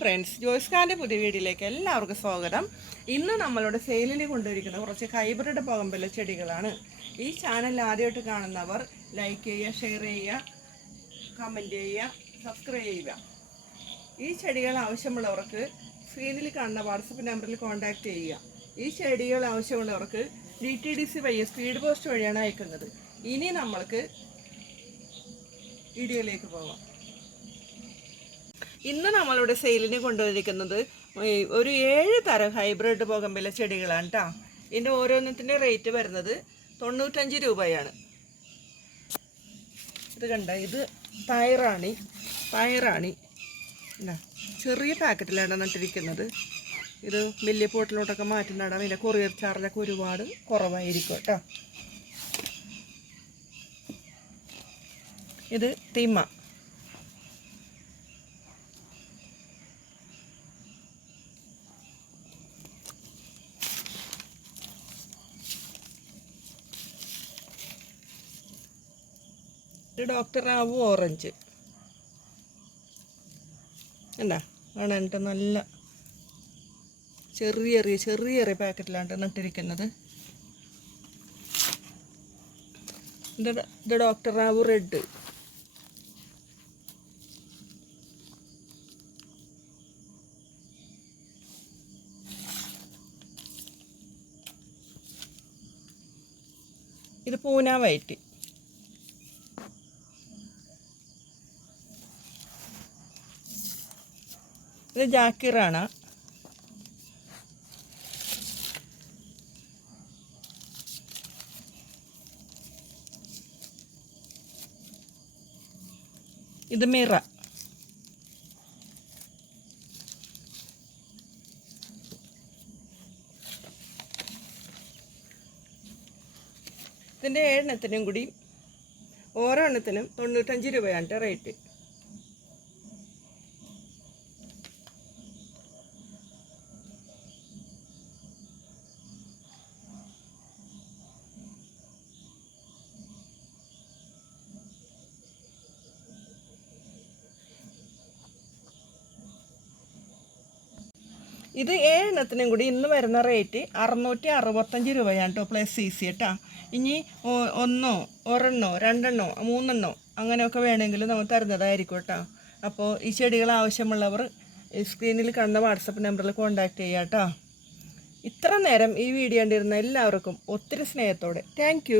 Friends, Joyce ഖാൻ്റെ പുതിയ വീഡിയോയിലേക്ക് എല്ലാവർക്കും സ്വാഗതം. ഇന്ന് നമ്മളുടെ സെയിലിന് കൊണ്ടുവരിക്കുന്ന കുറച്ച് ഹൈബ്രിഡ് ബോഗൺവില്ല ചെടികളാണ്. ഈ ചാനൽ ആദ്യമായിട്ട് കാണുന്നവർ ലൈക്ക് ചെയ്യുക, ഷെയർ ചെയ്യുക, കമൻറ്റ് ചെയ്യുക, സബ്സ്ക്രൈബ് ചെയ്യുക. ഈ ചെടികൾ ആവശ്യമുള്ളവർക്ക് സ്ക്രീനിൽ കാണുന്ന വാട്സപ്പ് നമ്പറിൽ കോൺടാക്റ്റ് ചെയ്യുക. ഈ ചെടികൾ ആവശ്യമുള്ളവർക്ക് DTDC വഴി സ്പീഡ് പോസ്റ്റ് വഴിയാണ് അയക്കുന്നത്. ഇനി നമ്മൾക്ക് വീഡിയോയിലേക്ക് പോകാം. ഇന്ന് നമ്മളിവിടെ സെയിലിന് കൊണ്ടുവന്നിരിക്കുന്നത് ഒരു 7 തരം ഹൈബ്രിഡ് ബോഗൺവില്ല ചെടികളാണ് കേട്ടോ. ഇതിൻ്റെ ഓരോന്നത്തിൻ്റെ റേറ്റ് വരുന്നത് 95 രൂപയാണ്. ഇത് കണ്ട, ഇത് പയറാണി ചെറിയ പാക്കറ്റിലാണ് നട്ടിരിക്കുന്നത്. ഇത് വലിയ പോട്ടിലോട്ടൊക്കെ മാറ്റി നടാം. ഇതിൻ്റെ കൊറിയർ ചാർജൊക്കെ ഒരുപാട് കുറവായിരിക്കും കേട്ടോ. ഇത് തിമ്മ, ഇത് ഡോക്ടർ റാവു ഓറഞ്ച്. എന്താ കാണാനിട്ട് നല്ല ചെറിയ പാക്കറ്റിലാണ് നട്ടിരിക്കുന്നത്. ഇത് ഡോക്ടർ റാവു റെഡ്. ഇത് പൂന വൈറ്റ്. ഇത് ജാക്കിറാണ്. ഇത് മിറ. ഇതിൻ്റെ 7 എണ്ണത്തിനും കൂടി ഓരോ എണ്ണത്തിനും 95 രൂപയാണ് റേറ്റ്. ഇത് 7 എണ്ണത്തിനും കൂടി ഇന്ന് വരുന്ന റേറ്റ് 665 രൂപയാണ് കേട്ടോ, പ്ലസ് CC കേട്ടോ. ഇനി ഒന്നോ ഒരെണ്ണോ 2 എണ്ണോ 3 എണ്ണോ അങ്ങനെയൊക്കെ വേണമെങ്കിൽ നമ്മൾ തരുന്നതായിരിക്കും കേട്ടോ. അപ്പോൾ ഈ ചെടികൾ ആവശ്യമുള്ളവർ സ്ക്രീനിൽ കാണുന്ന വാട്സപ്പ് നമ്പറിൽ കോൺടാക്റ്റ് ചെയ്യുക കേട്ടോ. ഇത്ര നേരം ഈ വീഡിയോ കണ്ടിരുന്ന എല്ലാവർക്കും ഒത്തിരി സ്നേഹത്തോടെ താങ്ക്